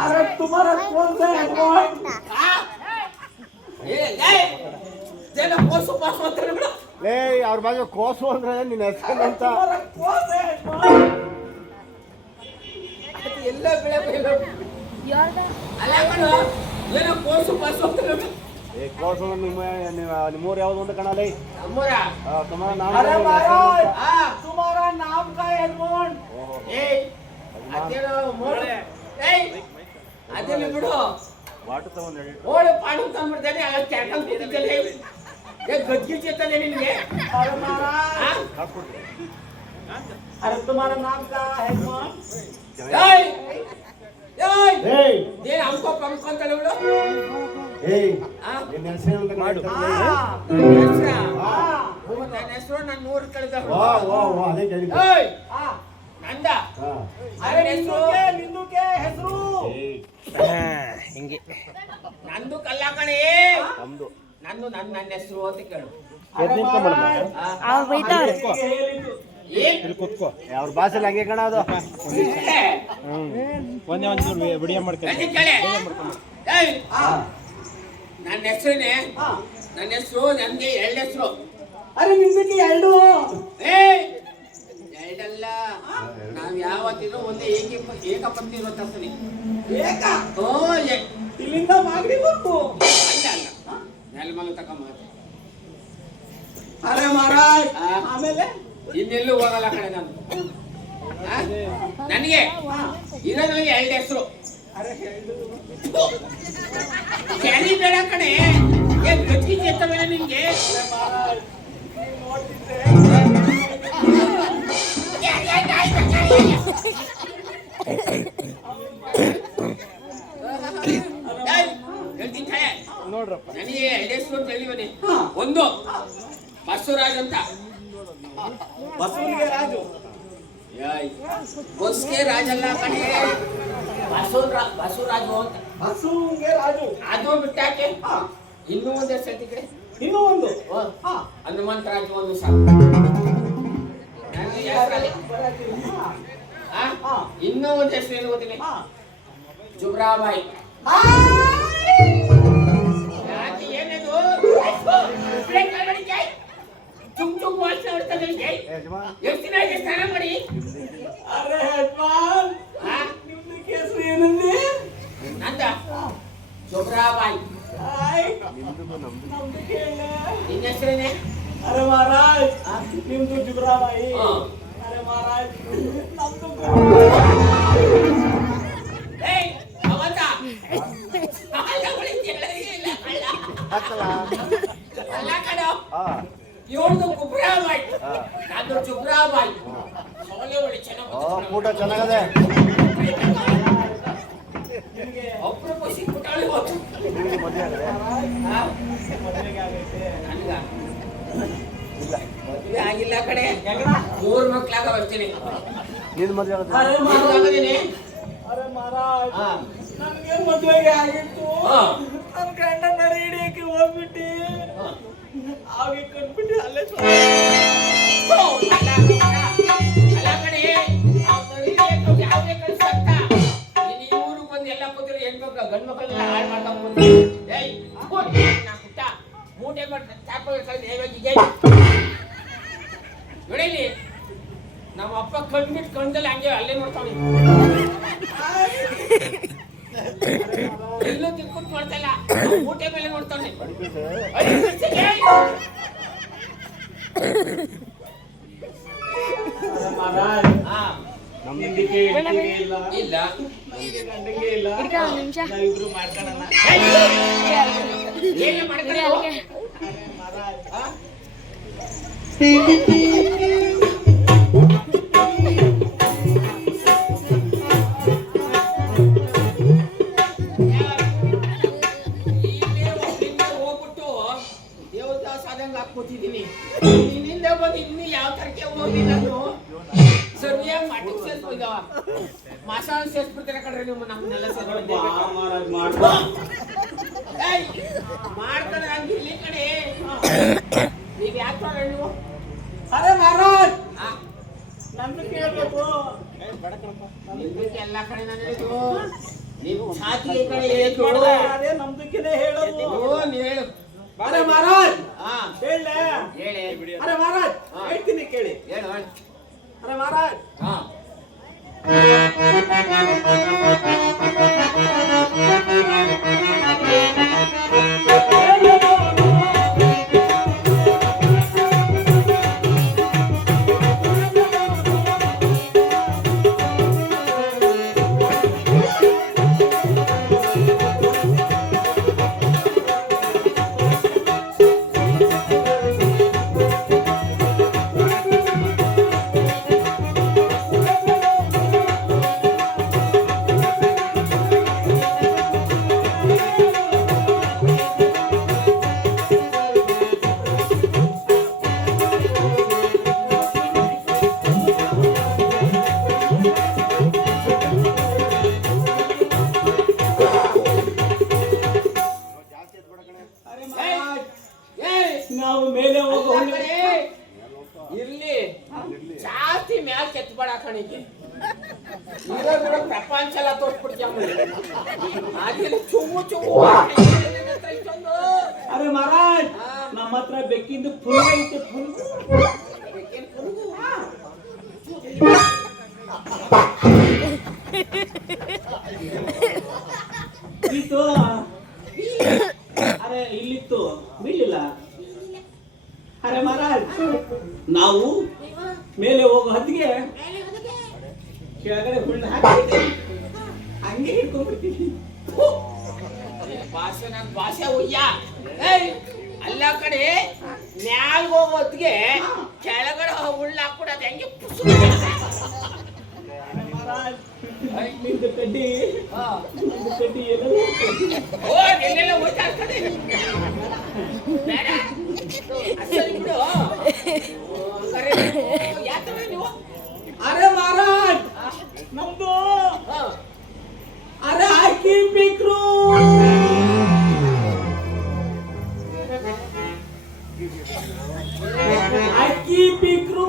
अरे तुम्हारा कौन सा हेडफोन ಲೇ ಅವ್ರ ಬಾಜು ಕೋಸು ಅಂದ್ರೆ ನಿನ್ನ ಹೆಸರು ಅಂತ ಎಲ್ಲ ಬೆಳೆ ಏನೋ ಕೋಸು ಪಾಸು ಏ ಕೋಸು ನಿಮ್ಮೂರು ಯಾವ್ದು ಅಂತ ಕಾಣಲ್ಲ तुम्हारा नाम अरे महाराज तुम्हारा नाम का हेडफोन ಅದೆಲ್ಲ ಬಿಡು ವಾಟರ್ ತಗೊಂಡು ಓಳೆ ಪಾಡು ತಂದ್ಬಿಡ್ತಾನೆ ಅಲ್ಲ ಕ್ಯಾಟಲ್ ಕೂತಿದ್ದಲ್ಲ ಗಜ್ಜಿ ಚೇತನೆ ನಿನಗೆ अरे महाराज ಹಾಕ್ಬಿಡ್ರಿ अरे तुम्हारा नाम का हेडफोन ಏಯ್ ಏಯ್ ಏಯ್ ಏನ್ ಅಮ್ಕೋ ಪಮ್ಕೋ ಅಂತ ಬಿಡು ಏಯ್ ಆ ನಿನ್ನ ಹೆಸರು ಅಂತ ಮಾಡು ನನ್ನ ಹೆಸರು ನಾನು 100 ಕಳೆದ ವಾ ವಾ ವಾ ಅದೇ ಕೇಳಿದ್ದು ಏಯ್ ನಂದ अरे ನಿಂದುಕೆ ಹೆಸರು ಹಿಂಗೆ ನಂದು ಕಲ್ಲ ಕಣೆ ನಮ್ದು ನಂದು ನನ್ನ ಹೆಸರು ಅಂತ ಕೇಳು ಇಲ್ಲಿ ಕೂತ್ಕೋ ಅವ್ರ ಭಾಷೆಲಿ ಹಂಗೆ ಕಣ ಅದು ಒಂಚೂರು ವಿಡಿಯೋ ಮಾಡ್ಕೊಂಡು ನನ್ನ ಹೆಸರೇನೆ ನನ್ನ ಹೆಸರು ನಂಗೆ 2 ಹೆಸರು अरे ನಿಂದುಕೆ ಎರಡು ಎರಡಲ್ಲ ನಾವ್ ಯಾವತ್ತಿದ್ರು ಒಂದೇ ಏಕಪತ್ನಿ ತರ್ತೀನಿ ಏಕ ಓ ಇಲ್ಲಿಂದ ಮಾಗಡಿ ಬರ್ತು ಅಲ್ಲ ಅಲ್ಲ ನೆಲಮಲ ತಕೊಂಬ अरे महाराज ಆಮೇಲೆ ಇನ್ನೆಲ್ಲೂ ಹೋಗಲ್ಲ ಕಡೆ ನಾನು ನನಗೆ ಇರೋದ್ರಲ್ಲಿ 2 ಹೆಸರು ಕ್ಯಾರಿ ಬೇಡ ಕಣೆ ಏನ್ ಗಟ್ಟಿ ಚೆತ್ತವೇನ ನಿನ್ಗೆ ನೋಡ್ರಪ್ಪ ನನಗೆ 2 ಹೆಸರು ಅಂತ ಹೇಳಿವನಿ ಒಂದು ಬಸವರಾಜ್ ಅಂತ ಬಸವನಿಗೆ ರಾಜು ಬಸ್ಗೆ ರಾಜಲ್ಲ ಕಣೆ ಬಸವರಾಜು ಅಂತ ಬಸವನಿಗೆ ರಾಜು ಅದು ಬಿಟ್ಟಾಕೆ ಇನ್ನೂ ಒಂದು ಹೆಸರು ಕಡೆ ಇನ್ನೂ ಒಂದು ಹನುಮಂತರಾಜು ಒಂದು ಸಾಕು ಇನ್ನೂ ಒಂದು ಹೆಸರು ಏನು ಗೊತ್ತಿಲ್ಲ ಜುಬ್ರಾಬಾಯಿ ಏನದು ಚುಮ್ ಚುಮ್ ವಾಸನೆ ಹೊಡ್ತದೆ ಎಷ್ಟು ದಿನ ಆಯ್ತು ಸ್ನಾನ ಮಾಡಿ अरे हेडफोन ನಿಂದುಕೆ ಹೆಸರು ಏನಂದಿ ನಂದ ಜುಬ್ರಾಬಾಯಿ ನಮ್ದು ಕೇಳ ನಿನ್ನ ಹೆಸರೇನೆ अरे महाराज ನಿಮ್ದು ಜುಬ್ರಾಬಾಯಿ अरे महाराज ನಮ್ದು ಏಯ್ ಅವತ ಅಲ್ಲ ಬಳಿ ಕೇಳಲೇ ಇಲ್ಲ ಅಲ್ಲ ಕಣೋ ಇವಳು ಕುಬ್ರಾಬಾಯಿ ನಾನು ಜುಬ್ರಾಬಾಯಿ ಸೋಲೆ ಒಳ್ಳೆ ಚೆನ್ನಾಗಿ ಊಟ ಚೆನ್ನಾಗದೆ ಒಬ್ರು ಸಿಕ್ಬಿಟ್ಟಾಳೆ ಹೋಯ್ತು ನಿಮಗೆ ಮದುವೆ ಆಗದೆ ನನಗ ಮದುವೆ ಆಗಿಲ್ಲ ಕಡೆ 3 ಮಕ್ಕಳಾಗ ಬರ್ತೀನಿ ನೀನು ಮದುವೆ ಆಗದೆ अरे अरे महाराज ನನಗೆ ಮದುವೆಗೆ ಆಗಿತ್ತು ನನ್ನ ಗಂಡನ ರೇಡಿಯೋಕ್ಕೆ ಹೋಗ್ಬಿಟ್ಟು ಆಗಿ ಕಟ್ಬಿಟ್ಟು ಅಲ್ಲೇ ಅಲ್ಲ ಕಡೆ ಯಾವ್ದೇ ಕಳ್ಸತ್ತ ನೀನು ಈ ಊರಿಗೆ ಬಂದು ಎಲ್ಲ ಕೂತಿರೋ ಹೆಣ್ಮಕ್ಳು ಗಂಡು ಮಕ್ಕಳೆಲ್ಲ ಹಾಳು ಮಾಡ್ಕೊಂಡು ಬಂದು ಏಯ್ ನಾ ಕುಟ್ಟ ಮೂಟೆ ಮಾಡ್ತಾರೆ ಚಾಪಲ್ ಕಳೆದು ನೋಡಿಲಿ ನಮ್ಮ ಅಪ್ಪ ಕಣ್ಬಿಟ್ಟು ಕಣ್ದಲ್ಲಿ ಹಂಗೆ ಅಲ್ಲೇ ನೋಡ್ತಾವೆ ಎಲ್ಲೂ ತಿಳ್ಕೊಂಡು ಮಾಡ್ತಾ ಇಲ್ಲ ಮೂಟೆ ಮೇಲೆ ನೋಡ್ತಾನೆ ನಂಬಿಕೆ ಇಲ್ಲ ಇಲ್ಲ ಗಂಡಗೆ ಇಲ್ಲ ನಾವಿಬ್ರು ಮಾಡ್ಕೊಳ್ಳೋಣ ಏನು ಮಾಡ್ಕೊಳ್ಳಿ ಹಾಕ್ಕೊತಿದ್ದೀನಿ ನಿನ್ನಿಂದ ಬಂದು ಇನ್ನು ಯಾವ ತರಕ್ಕೆ ಹೋಗಿ ನಾನು ಸರಿಯಾಗಿ ಮಟ್ಟಿಗೆ ಸೇರಿಸ್ಬಿದ್ದಾವ ಮಸಾಲ ಸೇರಿಸ್ಬಿಡ್ತಾರೆ ಕಣ್ರಿ ನೀವು ನಮ್ಮನ್ನೆಲ್ಲ ಏಯ್ ಮಾಡ್ಕೊಂಡ್ರೆ ಹಂಗೆ ಇಲ್ಲಿ ಕಡೆ ನೀವು ಯಾಕೆ ನೀವು ಅರೆ ಮಹಾರಾಜ್ ಆ, ನಮ್ದು ಕೇಳ್ಬೇಕು. ನಿಮ್ಗೆ ಎಲ್ಲ ಕಡೆ ನಾನು ಹೇಳಿದ್ದು ನೀವು ಛಾತಿ ಈ ಕಡೆ ಹೇಳಿದ್ದು ಅದೇ ನಮ್ದಕ್ಕೆನೆ ಹೇಳೋದು. ನೀವು ಹೇಳು ಅರೆ ಮಹಾರಾಜ್ ಹಾ ಹೇಳ. ಹೇಳಿ ಅರೆ ಮಹಾರಾಜ್ ಹಾ. ಹೇಳ್ತೀನಿ ಕೇಳಿ. ಹೇಳು ಹೇಳು ಅರೆ ಮಹಾರಾಜ್ ಹಾ ಅರೆ ಮಹಾರಾಜ್ ಏಯ್ ನಾವು ಮೇಲೆ ಹೋಗೋ ಅಲ್ಲ ಕಣೆ. ಇರ್ಲಿ ಜಾಸ್ತಿ ಮ್ಯಾಲ ಕೆತ್ತಬೇಡ ಕಣಿಗೆ ಇರೋದ್ರ ಪ್ರಪಂಚ ಎಲ್ಲ ತೋರ್ಸ್ಬಿಡ್ತೀಯ ಅದಿಲ್ಲ ಚುಮ್ಮು ಚುಮ್ಮು ಇಷ್ಟೊಂದು ಅರೆ ಮಹಾರಾಜ್ ಹಾ. ನಮ್ಮ ಹತ್ರ ಬೆಕ್ಕಿಂದು ಫುಲ್ ಐತೆ ಫುಲ್. ಏನ್ ಕುರುಗು? ಇತ್ತು. ಅರೆ ಇಲ್ಲಿತ್ತು ಬೀಳಿಲ್ಲ. ಅರೆ ಮಹಾರಾಜ್ ನಾವು ಮೇಲೆ ಹೋಗೋ ಹೊತ್ತಿಗೆ ಕೆಳಗಡೆ ಹುಳ್ಳು ಹಾಕಿ ಹಂಗೆ ಹಿಡ್ಕೊಂಡ್ಬಿಡ್ತೀವಿ. ಭಾಷೆ ನನ್ ಭಾಷೆ ಉಯ್ಯ ಏಯ್ ಅಲ್ಲ ಕಡೆ ಮ್ಯಾಲ್ ಹೋಗೋದ್ಗೆ ಕೆಳಗಡೆ ಉಳ್ಳ ಹಾಕ್ಬಿಡೋದು ಹೆಂಗೆ ಪುಸು ಅರೆ ಮಹಾರಾಜ್ ನಿಂದು ಕಡ್ಡಿ ಹಾ. ನಿಂದು ಕಡ್ಡಿ ಏನೋ ಓ ಎಲ್ಲೆಲ್ಲ ಹೋಯ್ತಾ ಕಡೆ ಬೇಡ ಅಸಲಿ ಬಿಡು ಹಂಗಾರೆ ಯಾಕಂದ್ರೆ ನೀವು ಅರೆ ಮಹಾರಾಜ್ ನಮ್ದು ಹಾ. ಅರೆ ಹಾಕಿ ಬಿಕ್ರು. ಅಕ್ಕಿ ಬಿಕ್ರು.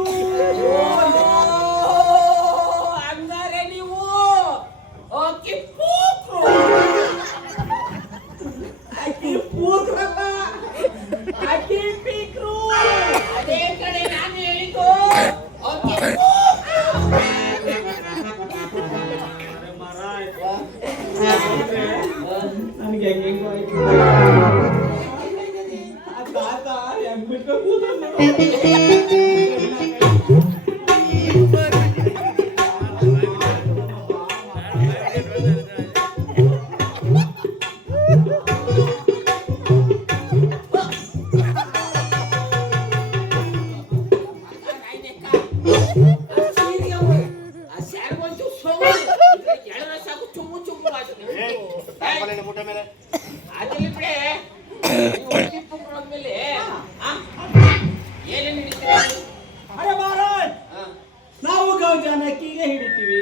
ಹಂಗಾರೆ ನೀವು ಓಕೆ ಪೂಕ್ರು ಅಕ್ಕಿ ಪೂಕ್ರಲ್ಲ ಅಕ್ಕಿ ಬಿಕ್ರು. ಅದೇ ಕಡೆ ನಾನು ಹೇಳಿದ್ದು ಓಕೆ ಅರೆ ಮಹಾರಾಜ್ ನನಗೆ ಹೆಂಗೆಂಗೋ ಆಯ್ತು. ಆ ತಾತ ಹೆಂಗ್ ಬಿಟ್ಟು ಕೂತವ್ನೆ ನೋಡಿ. ಮುಟ್ಟೆ ಮೇಲೆ ಅರೆ ಮಹಾರಾಜ್ ನಾವು ಗೌಜಾನಕ್ಕಿಗೆ ಹಿಡಿತೀವಿ.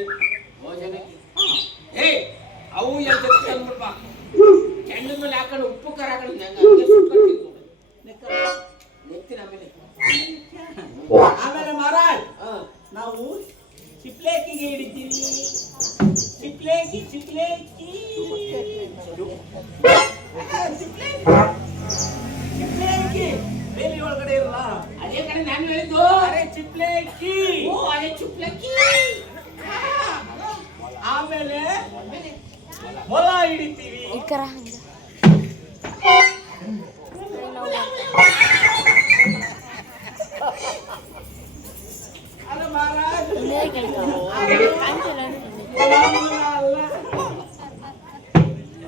ಅವು ಕೆಂಡ ಮೇಲೆ ಹಾಕೊಂಡು ಉಪ್ಪು ಖಾರ ಹಾಕೊಂಡು ನಂಗೆ ಸುಟ್ಕೊಳ್ತಿದ್ವು ನೆತ್ತಿನ ಮೇಲೆ ಆಮೇಲೆ ಮಹಾರಾಜ್ ಹಾ ನಾವು ಚಿಪ್ಲೇಕಿಗೆ ಹಿಡಿತೀವಿ. ಚಿಪ್ಲೇಕಿ ಚಿಪ್ಲೇಕಿ ಚಿಪ್ಲೇಕಿ ಬೇಲಿ ಒಳಗಡೆ ಇರಲ್ಲ. ಅದೇ ಕಡೆ ನಾನು ಹೇಳಿದ್ದು ಅರೆ ಚಿಪ್ಲೇಕಿ. ಓ ಅದೇ ಚುಪ್ಲಕ್ಕಿ ಆಮೇಲೆ ಮೊಲ ಹಿಡಿತೀವಿ. ಇಕ್ಕರ ಹಂಗ ಅರೆ ಮಹಾರಾಜ್ ಇಲ್ಲೇ ಕೇಳ್ತಾವ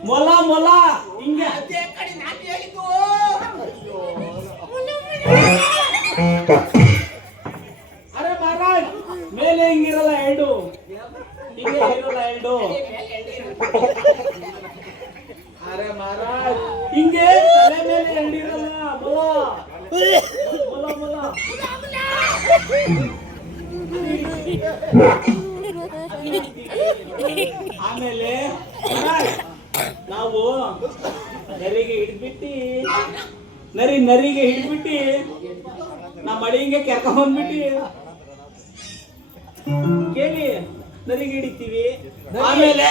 ಮೊಲ ಮೊಲ ಹಿಂಗೆ ಅದೇ ಕಡೆ ನಾನು ಹೇಳಿದ್ದು ಅರೆ ಮಹಾರಾಜ್ ಮೇಲೆ ಹಿಂಗಿರಲ್ಲ ಎರಡು ಹಿಂಗೆ ಇರಲ್ಲ ಎರಡು. ಅರೆ ಮಹಾರಾಜ್ ಹಿಂಗೆ ತಲೆ ಮೇಲೆ ಎರಡಿರಲ್ಲ ಮೊಲ ಮೊಲ ಮೊಲ. ಆಮೇಲೆ ಮಹಾರಾಜ್ ನಾವು ನರಿಗೆ ಹಿಡ್ಬಿಟ್ಟಿ ನರಿಗೆ ಹಿಡ್ಬಿಟ್ಟಿ ನಮ್ಮ ಮಳಿಗೆ ಕೆರ್ಕೊಂಡ್ಬಿಟ್ಟಿ ಕೇಳಿ ನರಿಗೆ ಹಿಡಿತೀವಿ. ಆಮೇಲೆ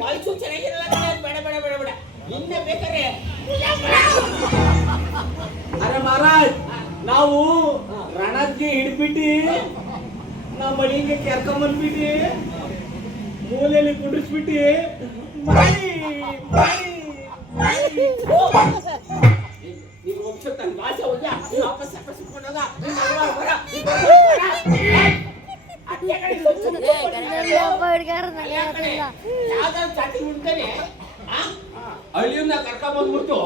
ವಾಯ್ಸು ಚೆನ್ನಾಗಿರಲ್ಲ ಬೇಡ ಬೇಡ ಬೇಡ ಬೇಡ ಇನ್ನೇ ಬೇಕಾರೆ. ಅರೆ ಮಹಾರಾಜ್, ನಾವು ರಣಕ್ಕೆ ಹಿಡ್ಬಿಟ್ಟಿ ನಮ್ಮ ಮಳಿಗೆ ಕೆರ್ಕೊಂಡ್ಬಂದ್ಬಿಟ್ಟಿ ಮೂಲೆಯಲ್ಲಿ ಕುಂಡ್ರಿಸ್ಬಿಟ್ಟಿ ಮಾಡಿ ಮಾಡಿ ನೀವು ವಂಶ ತನ್ನ ಭಾಷೆ ಹೋಗಿ ವಾಪಸ್ ವಾಪಸ್ ಇಟ್ಕೊಂಡಾಗ ಯಾವ್ದಾದ್ರು ಜಾತಿ ಮುಂತಾನೆ ಹಳ್ಳಿಯನ್ನ ಕರ್ಕೊಂಡ್ ಬಂದ್ಬಿಟ್ಟು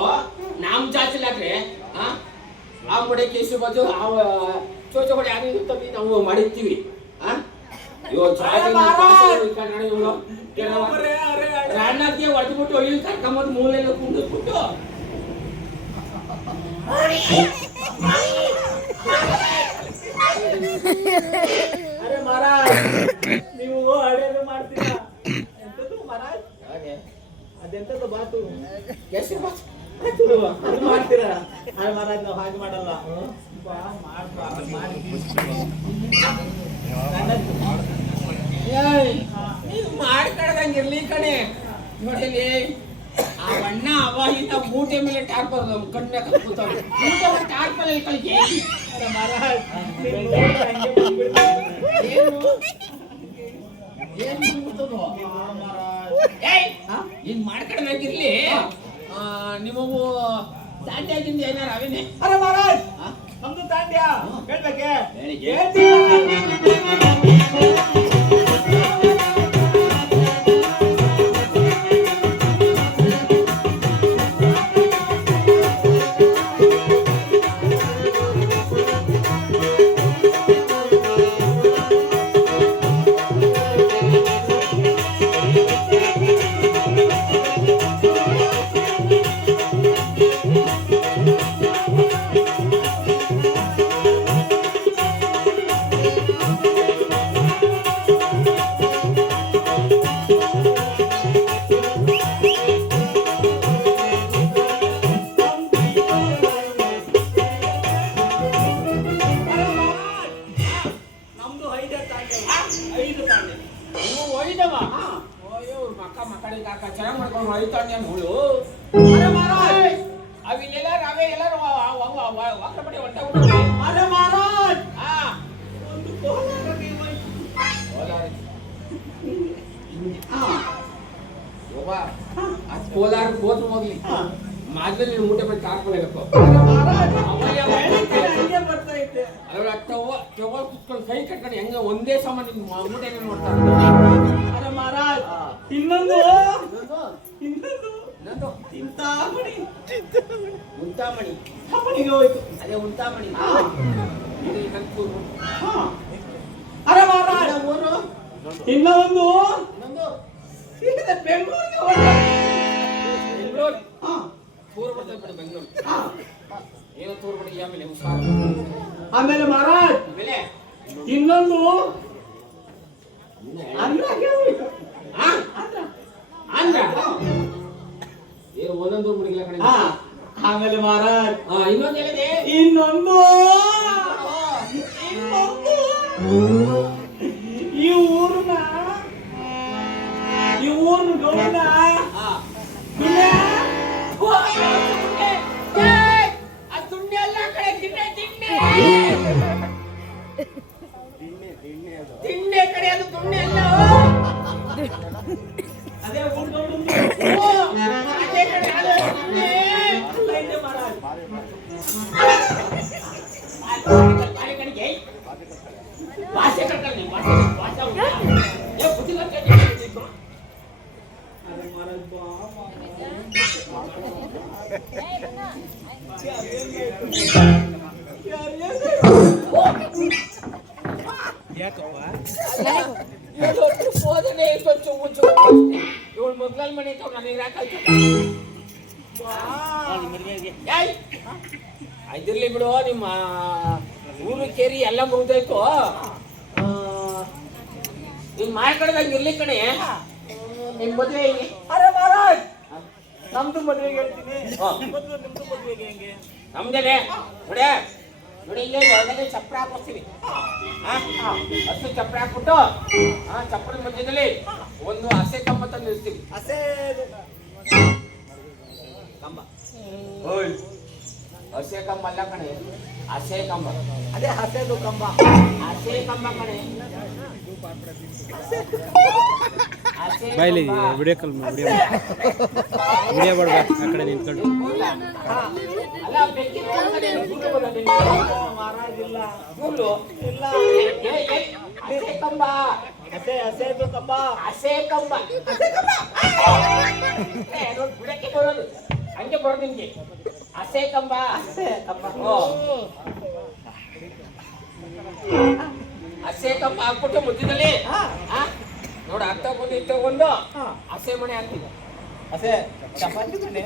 ನಮ್ ಜಾತಿ ಹಾಕ್ರೆ ಆ ಬಡೆ ಕೇಸು ಬಾಜು ಚೋಚಗಡೆ ಯಾರು ತಪ್ಪಿ ನಾವು ಮಾಡಿರ್ತೀವಿ. ರಾಣಕ್ಕೆ ಹೊಡೆದ್ಬಿಟ್ಟು ಹಳ್ಳಿ ಕರ್ಕೊಂಬಂದು ಮೂಲೆಲ್ಲ ಕುಂಡಿಸ್ಬಿಟ್ಟು ಅರೆ ಮಹಾರಾಜ್, ನೀವು ಅಡೇನು ಮಾಡ್ತೀರಾ? ಎಂತದ್ದು ಮಹಾರಾಜ್? ಅದೆಂತದ್ದು ಬಾತು ಹೆಸರು ಬಾತು ಅದು ಮಾಡ್ತೀರಾ? ಅರೆ ಮಹಾರಾಜ್, ನಾವು ಹಾಗೆ ಮಾಡಲ್ಲ. ನೀವು ಮಾಡ್ಕೊಳ್ದಂಗಿರ್ಲಿ ಕಣೆ. ನೋಡಿ ಆ ಬಣ್ಣ ಅವಾಗಿಂದ ಮೂಟೆ ಮೇಲೆ ಟಾರ್ಪಲ್ ಕಣ್ಣೆ ಕಲ್ಪುತ್ತಾವೆ. ಮೂಟೆ ಮೇಲೆ ಟಾರ್ಪಲ್ ಕಳಿಕೆ ಮಹಾರಾಜ್, ಹಿಂಗ್ ಮಾಡ್ಕೊಳ್ದಂಗಿರ್ಲಿ. ನೀವು ದಾಂಡ್ಯಾಗಿಂದ ಏನಾರ ಅವೇನೆ. ಅರೆ ಮಹಾರಾಜ್, ನಮ್ದು ತಾಂಡ್ಯ ಹೇಳ್ಬೇಕೆ? ಕೋಲಾರ ಹೋದ್ರು ಹೋಗ್ಲಿ ಮಾದ್ರಲ್ಲಿ ಮೂಟೆ ಮೇಲೆ ಕಾರ್ಕೊಳ್ಬೇಕು. ಕುತ್ಕೊಂಡು ಕೈ ಕಟ್ಕೊಂಡು ಹೆಂಗ ಒಂದೇ ಸಮ ನಿಮ್ ಮೂಟೆ ನೋಡ್ತಾರೆ. ಅರೆ ಮಹಾರಾಜ್, ಇನ್ನೊಂದು ಉಂತಾಮಣಿ ಮಣಿಗೆ ಹೋಯ್ತು. ಅದೇ ಉಂತಾಮಣಿ. ಅರೆ ಮಹಾರಾಜ್, ಇನ್ನೊಂದು ಇನ್ನೊಂದು ಬೆಂಗಳೂರಿಗೆ ಹೋಯ್ತು. ಬೆಂಗಳೂರು ತೂರು ಬರ್ತದೆ ಬಿಡಿ ಬೆಂಗಳೂರು. ಏನೋ ತೂರು ಬಿಡಿ ಆಮೇಲೆ ಆಮೇಲೆ ಮಹಾರಾಜ್, ಆಮೇಲೆ ಇನ್ನೊಂದು ಆಂಧ್ರಕ್ಕೆ ಹೋಯ್ತು. ಆಂಧ್ರ ಏನು ಒಂದೊಂದು ಮುಡಿಗಳ ಕಡೆ. ಆಮೇಲೆ ಮಹಾರಾಜ್, ಇನ್ನೊಂದು ಹೇಳಿದೆ. ಇನ್ನೊಂದು ಈ ಊರ್ನ ಗೌಡ ತಿಂಡೆ ಕಡೆ ಅದು ತುಣ್ಣೆ ಅಲ್ಲ. ಅದೇ ಊರ್ ಗೌಡ ಅದೇ ಕಡೆ ಅದು ತುಣ್ಣೆ. ಭಾಷೆ ಕಟ್ಟಲ್ಲಿ ಭಾಷೆ ಬುದ್ಧಿಲ್ಲ. ಹೋದನೆ ಇವಳು ಮೊದ್ಲಲ್ಲಿ ಮನೆ ಇದಿರ್ಲಿ ಬಿಡು. ನಿಮ್ಮ ಊರು ಕೇರಿ ಎಲ್ಲ ಮುಗ್ದೋಯ್ತು. ನೀನ್ ಮಾಡ್ಕೊಡ್ದಂಗೆ ಇರ್ಲಿ ಕಣೆ. ನಿಮ್ ಮದುವೆ ಹೇಗೆ? ಅರೆ ಮಹಾರಾಜ್ ನಮ್ದು ಮದುವೆಗೆ ಹೇಳ್ತೀನಿ. ಹಾ. ಮೊದಲು ನಿಮ್ದು ಮದುವೆಗೆ ಹೆಂಗೆ? ನಮ್ದೇನೆ ನೋಡಿ ನೋಡಿ ಇಲ್ಲೇ ಒಳಗಡೆ ಚಪ್ರ ಹಾಕಿಸ್ತೀವಿ. ಅಷ್ಟು ಚಪ್ರ ಹಾಕ್ಬಿಟ್ಟು ಚಪ್ರದ ಮಧ್ಯದಲ್ಲಿ ಒಂದು ಹಸೆ ಕಂಬ ತಂದು ನಿಲ್ಸ್ತೀವಿ. ಹಸೆ ಕಂಬ. ಓಯ್ ಹಸೆ ಕಂಬ ಅಲ್ಲ ಕಣೆ, ಹಸೆ ಕಂಬ. ಅದೇ ಹಸೆದು ಕಂಬ. ಹಸೆ ಕಂಬ ಕಣೆ. ಹಸೆ ಬಾಯ್ಲಿ ಕಂಬ. ವಿಡಿಯೋ ಕಾಲ್ ಮಾಡಿ ವಿಡಿಯೋ ಮಾಡ್ಬೇಕು ಆ ಕಡೆ ನಿಂತ್ಕೊಂಡು. ಅಲ್ಲ ಬೆಂಕಿ ಒಳಗಡೆ ಗುಂಡು ಬರೋದು ನಿನ್ಗೆ. ಮಹಾರಾಜ್ ಇಲ್ಲ. ಗುಂಡು? ಇಲ್ಲ. ಹಸೆ ಕಂಬ. ಹಸೆದು ಕಂಬ. ಹಸೆ ಕಂಬ. ನೋಡಿ ಬಿಡಕ್ಕೆ ಬರೋದು ಹಂಗೆ ಬರೋದು ನಿಮ್ಗೆ. ಹಸೆ ಕಂಬ. ಹಸೆ ಕಂಬ. ಹಸೆ ಕಂಬ ಹಾಕ್ಬಿಟ್ಟು ಮಧ್ಯದಲ್ಲಿ ನೋಡ ಅತ್ತ ಬಂದು ಇತ್ತ ಒಂದು ಹಸೆ ಮನೆ ಹಾಕ್ತಿದ್ದೆ. ಹಸೆ ಚಪಾತಿ ಮನೆ.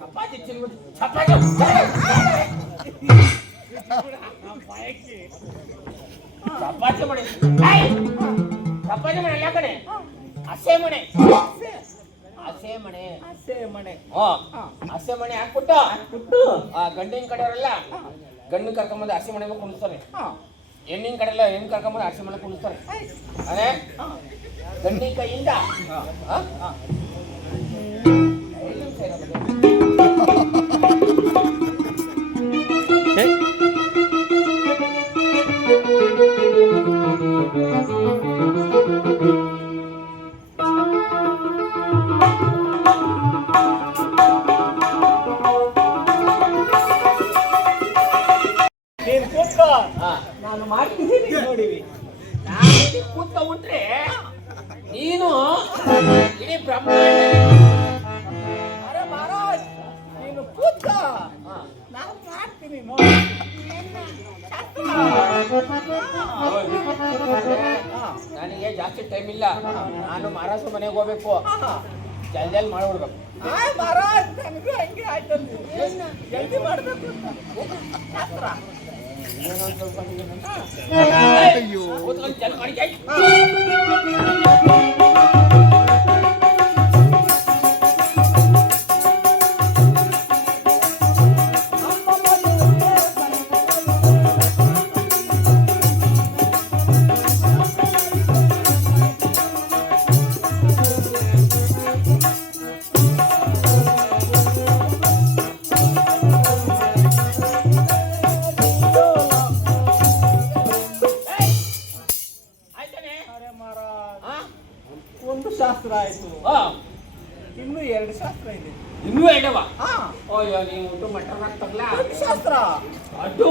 ಚಪಾತಿ ತಿನ್ಬಿಟ್ಟು ಚಪಾತಿ ಚಪಾತಿ ಮನೆ. ಚಪಾತಿ ಮನೆ ಎಲ್ಲ ಕಡೆ ಹಸೆ ಮನೆ. ಹಸೆ ಮನೆ. ಹಸೆ ಮನೆ. ಹಸೆ ಮನೆ ಹಾಕ್ಬಿಟ್ಟು ಗಂಡಿನ ಕಡೆಯವರೆಲ್ಲ ಗಂಡು ಕರ್ಕೊಂಬಂದು ಹಸೆ ಮನೆಗೆ ಕುಣಿಸ್ತಾರೆ. ಹೆಣ್ಣಿನ ಕಡೆ ಎಲ್ಲ ಹೆಣ್ಣು ಕರ್ಕೊಂಬಂದು ಹಸೆ ಮನೆ ಕುಣಿಸ್ತಾರೆ. ಅದೇ ಗಂಡಿನ ಕೈಯಿಂದ ನೀನ್ ಕೂತ್ಕೋ, ನಾನು ಮಾಡ್ತಿದ್ದೀನಿ ನೋಡಿವಿ. ನಾನು ಕೂತ ಉಂಟ್ರೆ ನೀನು ಇಡೀ ಬ್ರಹ್ಮಾಂಡ. ಅರೆ ಮಹಾರಾಜ್ ನೀನು ಕೂತ್ಕೋ, ನಾನು ಮಾಡ್ತೀನಿ ನೋಡಿ. ನನಗೆ ಜಾಸ್ತಿ ಟೈಮ್ ಇಲ್ಲ. ನಾನು ಮಹಾರಾಷ್ಟ್ರ ಮನೆಗೆ ಹೋಗ್ಬೇಕು. ಜಲ್ದಿ ಮಾಡ್ಬಿಡ್ಬೇಕು. ಮಹಾರಾಜ್ ನನಗೂ ಹಂಗೆ ಆಯ್ತಂದು ಜಲ್ದಿ ಮಾಡ್ಬೇಕು. ಕೂತ್ಕೊಂಡು ಜಲ್ದಿ ಮಾಡಿ. ಒಂದು ಶಾಸ್ತ್ರ ಆಯ್ತು, ಇನ್ನು 2 ಶಾಸ್ತ್ರ ಇದೆ. ಇನ್ನೂ ಎಡವ. ಅಯ್ಯೋ ನೀವು ಊಟ ಮಟನ್ ಆಗ್ತಾಗಲ್ಲ ಒಂದು ಶಾಸ್ತ್ರ ಅದು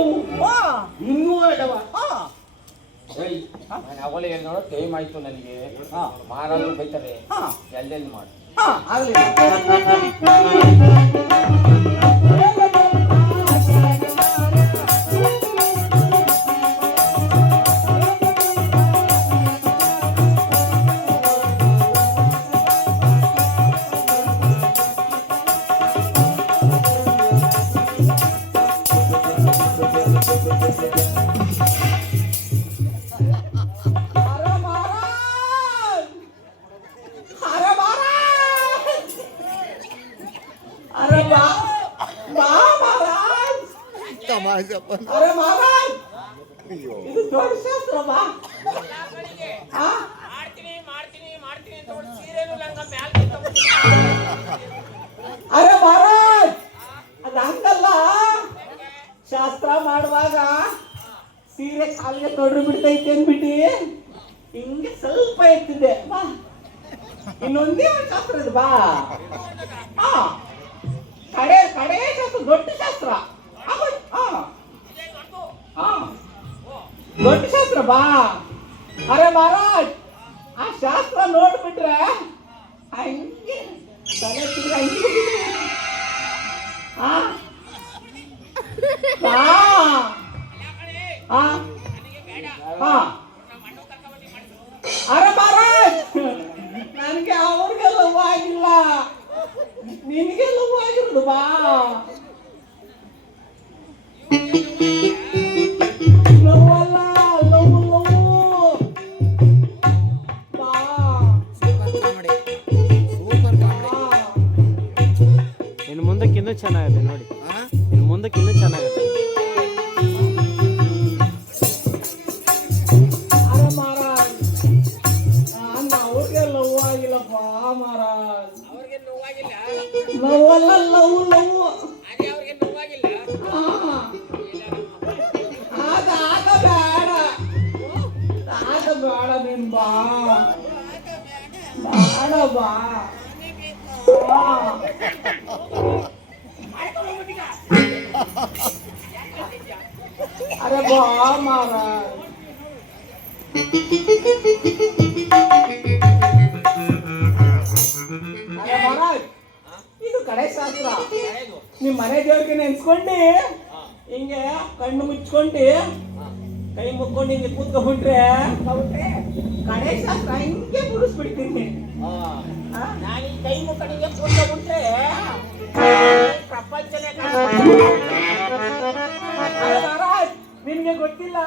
ಇನ್ನೂ ಎಡವ. ಹಾ ನಾನು ಅವಲೇ ಹೇಳಿ ನೋಡೋ ಟೈಮ್ ಆಯ್ತು ನನಗೆ. ಮಹಾರಾಜರು ಬೈತಾರೆ. ಜಲ್ದಿ ಮಾಡಿ. ಆಗಲಿ. अरे महाराज ಇದು ದೊಡ್ಡ ಶಾಸ್ತ್ರ ಬಾ. ಮಾಡ್ತೀನಿ ಮಾಡ್ತೀನಿ ಮಾಡ್ತೀನಿ ಅಂತ ಒಂದು ಸೀರೆನು ಲಂಗ ಮ್ಯಾಲ್ ಅರೆ ಮಹಾರಾಜ್ ಅದು ಹಂಗಲ್ಲ. ಶಾಸ್ತ್ರ ಮಾಡುವಾಗ ಸೀರೆ ಕಾಲಿಗೆ ತೊಡ್ರು ಬಿಡ್ತೈತೆ ಅಂದ್ಬಿಟ್ಟು ಹಿಂಗೆ ಸ್ವಲ್ಪ ಎತ್ತಿದೆ ಬಾ. ಇನ್ನೊಂದೇ ಒಂದು ಶಾಸ್ತ್ರ ಇದೆ ಬಾ. ಕಡೆ ಕಡೆ ಶಾಸ್ತ್ರ ದೊಡ್ಡ ಶಾಸ್ತ್ರ. ದೊಡ್ಡ ಶಾಸ್ತ್ರ ಬಾ. ಅರೆ ಮಹಾರಾಜ್ ಆ ಶಾಸ್ತ್ರ ನೋಡ್ಬಿಟ್ರೆ ಹಂಗೆ ತಲೆ ತಿರ್ಗಿ ಹಂಗೆ ಬಾ. ಅರೆ ಮಹಾರಾಜ್ ನನಗೆ ಅವ್ರಿಗೆಲ್ಲ ಆಗಿಲ್ಲ, ನಿನಗೆಲ್ಲ ಆಗಿರೋದು ಬಾ. ಅಲ್ಲ ಲವ್ ಲವ್. ಅದೇ ಅವ್ರಿಗೆ ನೋವಾಗಿಲ್ಲ. ಆಗ ಆಗ ಬೇಡ, ಆಗ ಬೇಡ, ನೀನ್ ಬಾ ಬೇಡ ಬಾ. ಅರೆ ಬಾ ಮಾರ. ಅರೆ ಮಹಾರಾಜ್, ಇದು ಕಡೆ ಶಾಸ್ತ್ರ. ನಿಮ್ ಮನೆ ದೇವ್ರಿಗೆ ನೆನ್ಸ್ಕೊಂಡು ಹಿಂಗೆ ಕಣ್ಣು ಮುಚ್ಕೊಂಡು ಕೈ ಮುಕ್ಕೊಂಡು ಹಿಂಗೆ ಕೂತ್ಕೊಂಡ್ಬಿಟ್ರೆ ಕಡೆ ಶಾಸ್ತ್ರ ಹಿಂಗೆ ಮುಗಿಸ್ಬಿಡ್ತೀನಿ. ನಾನು ಈ ಕೈ ಮುಖಡಿಗೆ ಕೂತ್ಕೊಂಡ್ಬಿಟ್ರೆ ಪ್ರಪಂಚನೇ ಮಹಾರಾಜ್, ನಿನ್ಗೆ ಗೊತ್ತಿಲ್ಲ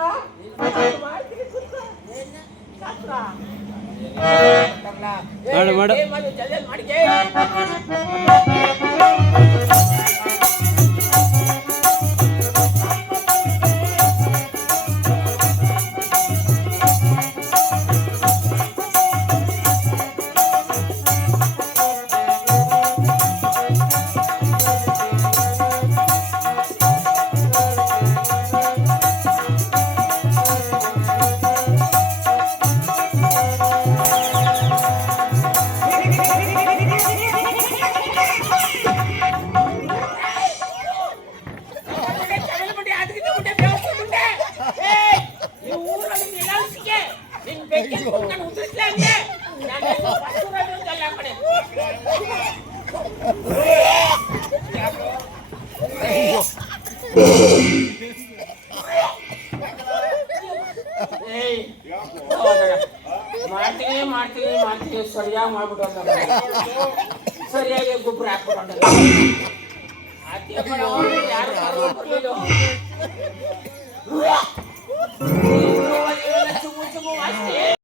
ಮಾಡ್ತೀನಿ ಕೂತ್ಕೊ. ಶಾಸ್ತ್ರ ಮಾಡು. ಜಲ್ದಿ ಮಾಡಿಕೆ. ಮಾಡ್ತೀನಿ ಸರಿಯಾಗಿ ಮಾಡ್ಬಿಟ್ಟು ಸರಿಯಾಗಿ ಗೊಬ್ಬರ ಹಾಕ್ಬಿಟ್ಟು ಯಾರು